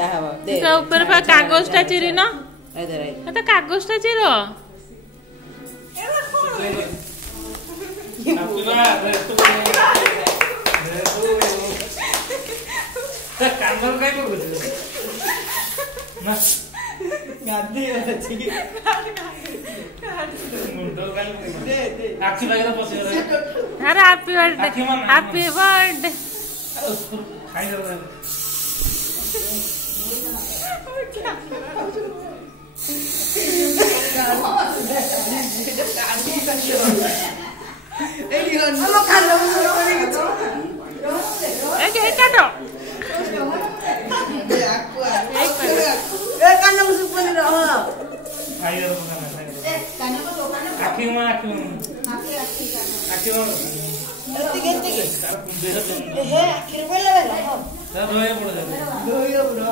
ऊपर कागज टा चिरी ना तो कागज टा चिर हैप्पी बर्थडे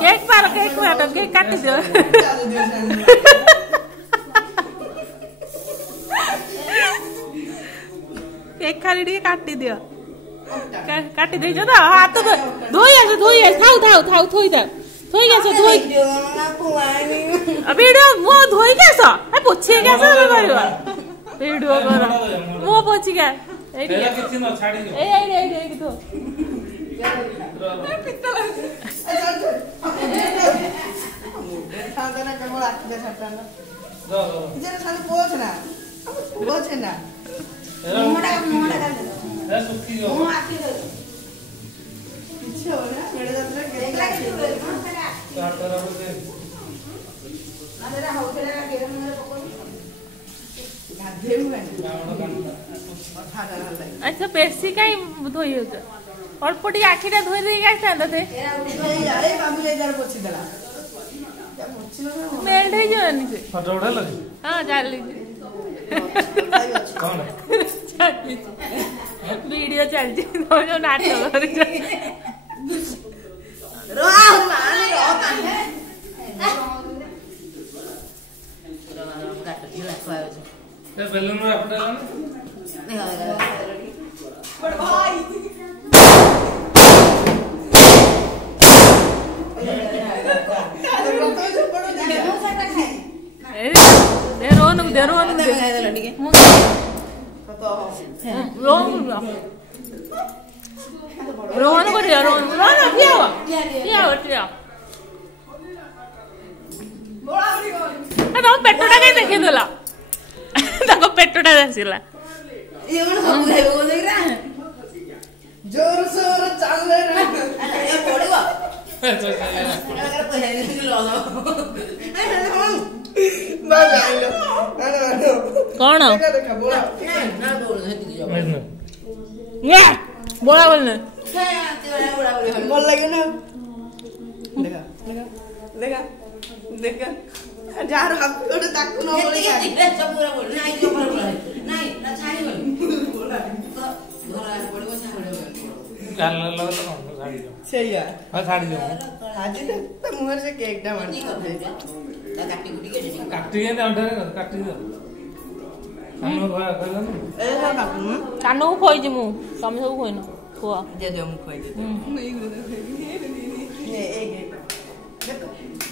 केक पार केक काट दियो केक खाली टी काटी दियो काटी दे तो हाथ धोई थाउ थोई दे थोई गैस धोई वीडियो मो धोई गैस ए पोछी गैस करबा वीडियो कर मो पोछी गै एला किछि न छाडी दे ए तो पित्तल साधना केवल आखि दे छटा ना जे साल पोछ ना मोडा कर सुखी गयो मो आखि दे किछो ना मेरे जत्रा केला काटरा बोले ना मेरा होटल का गेरम में पकोई गाधे हुआ अच्छा बेसी काई धोई होत अल्पटी आखिटा धोई दे गाइस थे यारे बाबू ले जार पोछि देला मेल्ट हे जनी से फोटो उठा लगे हां जाल ली कौन वीडियो चल जी जो नाटक कर रो माने रो काने काट दिला खायो ए बेलून में अपडा ना बड़ भाई रोहन को दिया रोहन पेटोटा कहीं देखी देला पेटोटा देखला जोर सोर चल कौन बोला बोलने बोल लगे ना देखा देखा देखा जार हम थोड़ा तक न बोले सब पूरा बोल नहीं तो पूरा बोल नहीं ना छाड़ी बोल बोला घोड़ा पड़ो छाड़ी गाल लगा तो छाड़ी दो सही है हां छाड़ी दो आज तो मुहर से केक टा मान ता काटी कुटी के काटी के अंडर काटी दो कानो भा करन ए काकू कानो खोइ जिमु तमे सब खोइ न खोआ दे दे मु खोइ दे नहीं खोइ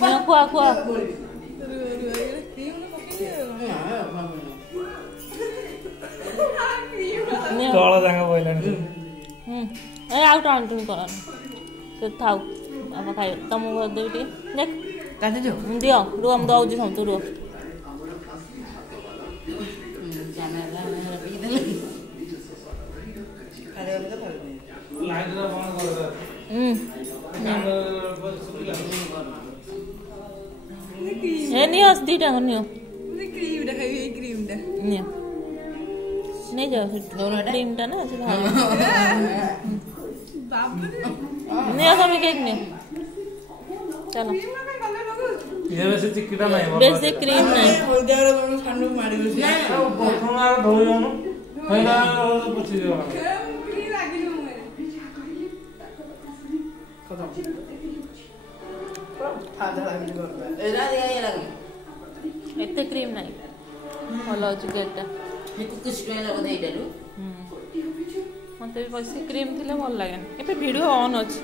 ए खोआ खोआ तोला जांगा बोलन ए आउट आउट करन से थाउ अब खाइ तमु देबी देख काटी दियो दियो रो हम दउ जी हम तो रो ए नियो दीटा नियो क्रीम दा खाइ क्रीम दा नियो नहीं जाओ क्रीम दा ना से बाप नियो हम केक नियो चलो ये वैसे चिकटा नहीं वैसे क्रीम नहीं होदार मन ठंडू मारी गसी ना बोखना धोई जानो हैला पछि जो क्रीम लागी जो मेरे खत्म आधा लागी जो एरा ये लागी एते क्रीम नहीं भलो अछि केकटा हे कुछ स्मेल लगा देइडलु मते बस क्रीम थिले भल लागेन एबे वीडियो ऑन अछि